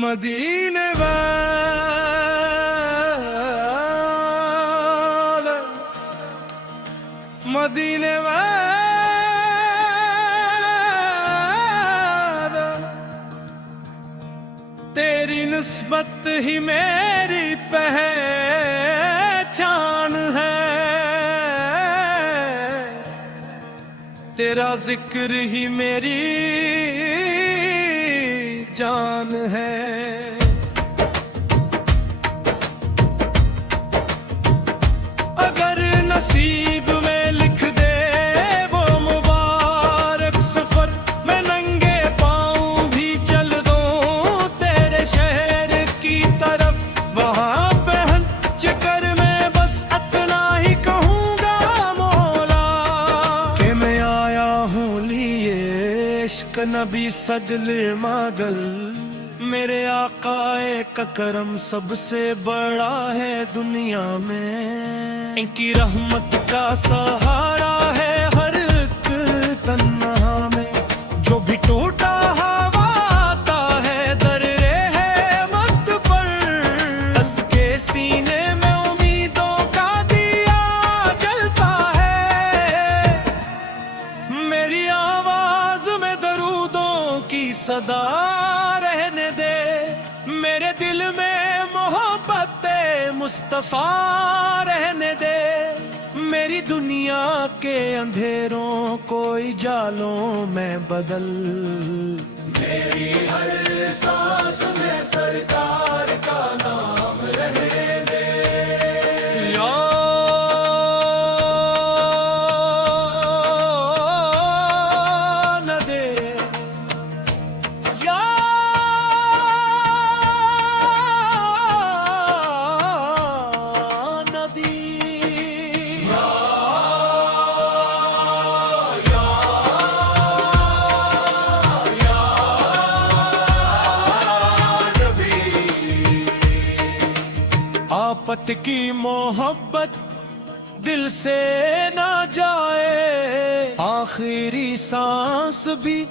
مدینے والے مدینے والے تیری نسبت ہی میری پہچان ہے، تیرا ذکر ہی میری جان ہے۔ اگر نصیب میں لکھ دے وہ مبارک سفر، میں ننگے پاؤں بھی چل دوں تیرے شہر کی طرف، وہاں پہن چکر میں بس اتنا ہی کہوں گا مولا کہ میں آیا ہوں لیے عشق نبی سجل ماگل، میرے آقا کا کرم سب سے بڑا ہے دنیا میں، ان کی رحمت کا سہارا ہے ہر ایک تنہا میں، جو بھی ٹوٹا ہوا آتا ہے در رحمت پر، اس کے سینے میں امیدوں کا دیا جلتا ہے، میری آواز میں درودوں کی صدا رہنے دے، میرے دل میں محبت مصطفیٰ رہنے دے، میری دنیا کے اندھیروں کو جالوں میں بدل، میری ہر سانس میں سرکار کا نام رہنے دے، یا نہ دے یا آپت کی محبت دل سے نہ جائے، آخری سانس بھی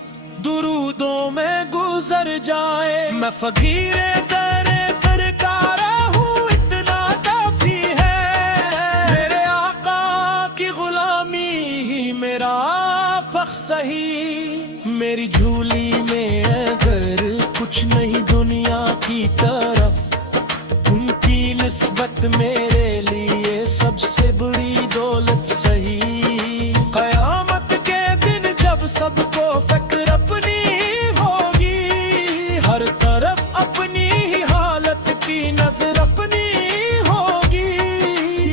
درودوں میں گزر جائے، میں فقیر در سرکار ہوں اتنا کافی ہے، میرے آقا کی غلامی ہی میرا فخر سہی، میری جھولی میں اگر کچھ نہیں دنیا کی طرف، نسبت میرے لیے سب سے بڑی دولت سہی، قیامت کے دن جب سب کو فکر اپنی ہوگی، ہر طرف اپنی ہی حالت کی نظر اپنی ہوگی،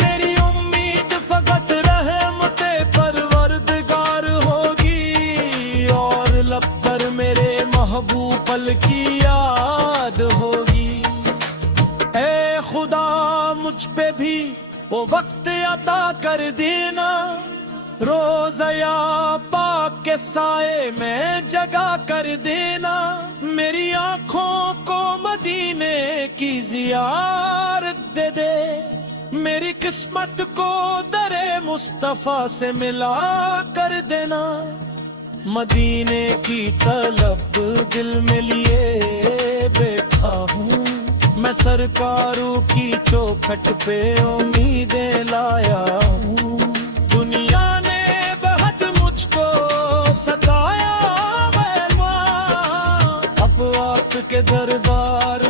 میری امید فقط رحمت پروردگار ہوگی، اور لب پر میرے محبوب پل کی یاد ہوگی، خدا مجھ پہ بھی وہ وقت عطا کر دینا، روز یا پاک کے سائے میں جگہ کر دینا، میری آنکھوں کو مدینے کی زیارت دے دے، میری قسمت کو در مصطفیٰ سے ملا کر دینا، مدینے کی طلب دل میں لیے بیٹھا ہوں، میں سرکاروں کی چوکھٹ پہ امیدیں لایا ہوں، دنیا نے بہت مجھ کو ستایا، اب آپ کے دربار